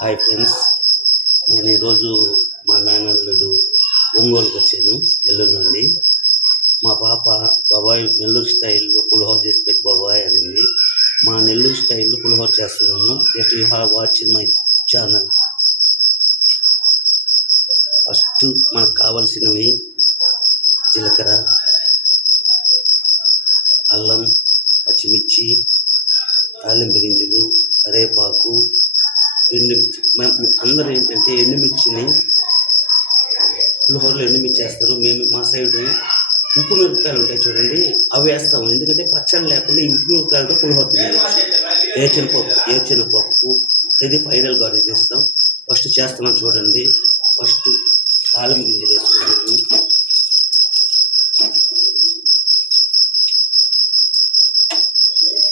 Hi friends, నేను ఈరోజు మా మేనల్లుడు ఒంగోలుకి వచ్చాను నెల్లూరు నుండి. మా పాప బాబాయ్ నెల్లూరు స్టైల్లో పులిహోర చేసి పెట్టి బాబాయ్ అనింది. మా నెల్లూరు స్టైల్లో పులిహోర చేస్తున్నాను. Just you have watch my channel. First మనకు కావాల్సినవి జీలకర్ర, అల్లం, పచ్చిమిర్చి, తాలింపు గింజలు, కరివేపాకు, ఎండుమిర్చి. అందరూ ఏంటంటే ఎండుమిర్చిని పులిహోరలో ఎండుమిర్చి వేస్తారు. మేము మా సైడు ఉప్పు మిరపకాయలు ఉంటాయి చూడండి, అవి వేస్తాము. ఎందుకంటే పచ్చడి లేకుండా ఈ ఉప్పు మిరపకాయలతో పులిహోర తినవచ్చు. ఏచెనపప్పు ఇది ఫైనల్ గార్నిష్ చేస్తాం. ఫస్ట్ చేస్తున్నాం చూడండి. ఫస్ట్ తాలింపు గింజలు వేసుకున్నాము.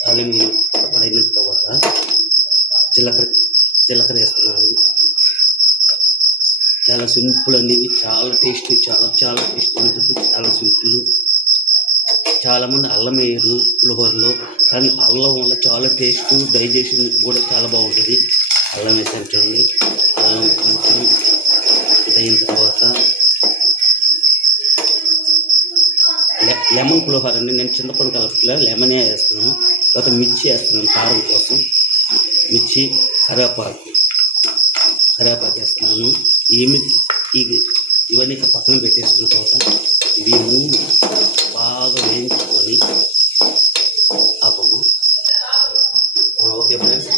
తాలింపు గింజలు పడిన తర్వాత జీలకర్ర వేస్తున్నాను. చాలా సింపుల్ అండి, ఇది చాలా టేస్టీ, చాలా టేస్టీ ఉంటుంది. చాలా సింపుల్. చాలామంది అల్లం వేయరు పులిహోరలో, కానీ అల్లం వల్ల చాలా టేస్ట్, డైజెషన్ కూడా చాలా బాగుంటుంది. అల్లం వేసాను చూడండి. అల్లం కొంచెం ఇదైన తర్వాత లెమన్ పులిహోర అండి. నేను చింతపండు కలపట్లే, లెమనే వేస్తున్నాను. తర్వాత మిర్చి వేస్తున్నాను కారం కోసం. మిర్చి, కరివేపాకు వేస్తున్నాను. ఇవన్నీ పక్కన పెట్టేసుకున్న తర్వాత ఇవి బాగా వేయించుకొని ఆపము. ఓకే ఫ్రెండ్స్,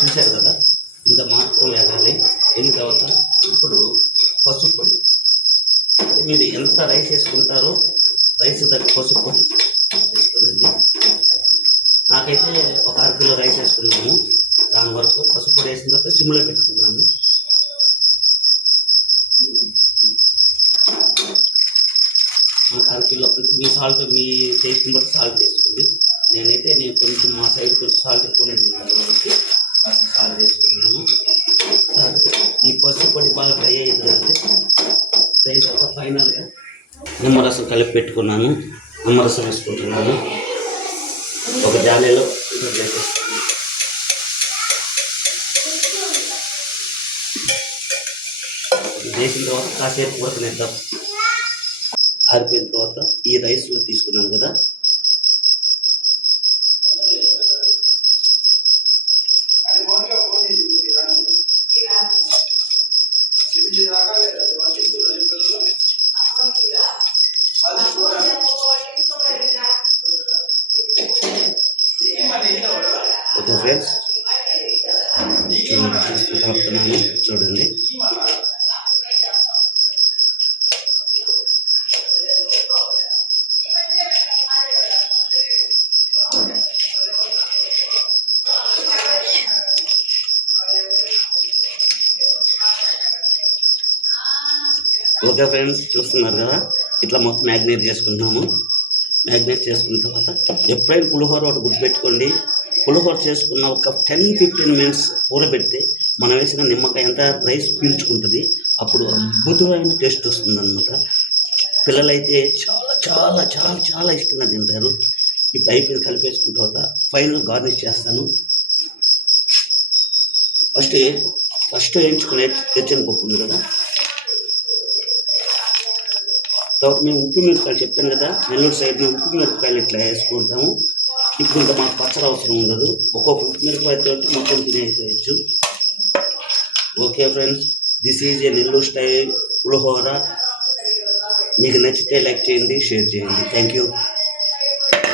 చూశారు కదా, ఇంత మాత్రం వేగాలి. అయిన తర్వాత ఇప్పుడు పసుపు పొడి. మీరు ఎంత రైస్ వేసుకుంటారో రైస్ తగ్గ పసుపు పొడి వేసుకునేది. నాకైతే ఒక 1/2 కిలో రైస్ వేసుకున్నాము. దాని వరకు పసుపు పొడి వేసిన తర్వాత సిమ్లో పెట్టుకున్నాము. మనకు 1/2 కిలో మీ సాల్ట్, మీ టేస్ట్ని బట్టి సాల్ట్ వేసుకోండి. నేను కొంచెం మా సైడ్ కొంచెం సాల్ట్ ఎక్కువనే తింటాను కాబట్టి సాల్ట్ వేసుకున్నాము. ఈ పసుపు పొడి బాగా డ్రై అయ్యిందంటే దాని తర్వాత ఫైనల్గా నిమ్మరసం కలిపి పెట్టుకున్నాను. నిమ్మరసం వేసుకుంటున్నాను. ఒక జాలీలో వేసేస్తాను. వేసిన తర్వాత కాసేపు ఉడకనిద్దాం. ఆరిపోయిన తర్వాత ఈ రైస్లో తీసుకున్నాను కదా, ఓకే ఫ్రెండ్స్, కలుపుతున్నాను చూడండి. ఓకే ఫ్రెండ్స్, చూస్తున్నారు కదా, ఇట్లా మొత్తం మ్యాగ్నేట్ చేసుకుంటాము. మ్యాగ్నేట్ చేసుకున్న తర్వాత ఎప్పుడైనా పులిహోర ఒకటి గుర్తుపెట్టుకోండి. పులిహోర చేసుకున్న ఒక 10-15 మినిట్స్ ఊరబెడితే మనం వేసిన నిమ్మకాయ అంతా రైస్ పీల్చుకుంటుంది. అప్పుడు అద్భుతమైన టేస్ట్ వస్తుంది అనమాట. పిల్లలైతే చాలా చాలా చాలా చాలా ఇష్టంగా తింటారు. ఇప్పుడు అయిపోయింది. కలిపేసుకున్న తర్వాత ఫైనల్ గార్నిష్ చేస్తాను. ఫస్ట్ వేయించుకునే తెచ్చిన పప్పు ఉంది కదా, తర్వాత మేము ఉప్పు మిరపకాయలు చెప్పాను కదా, నెల్లూరు సైడ్ మేము ఉప్పు మిరపకాయలు ఇట్లా వేసుకుంటాము. ఇప్పుడు ఇంకా మాకు పచ్చడి అవసరం ఉండదు. ఒక్కొక్క ఉప్పు మిరపకాయతో మొత్తం తినేసేయచ్చు. Okay friends, this is a Nellore style pulihora. మీకు నచ్చితే లైక్ చేయండి, షేర్ చేయండి. Thank you.